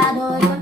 adoradores.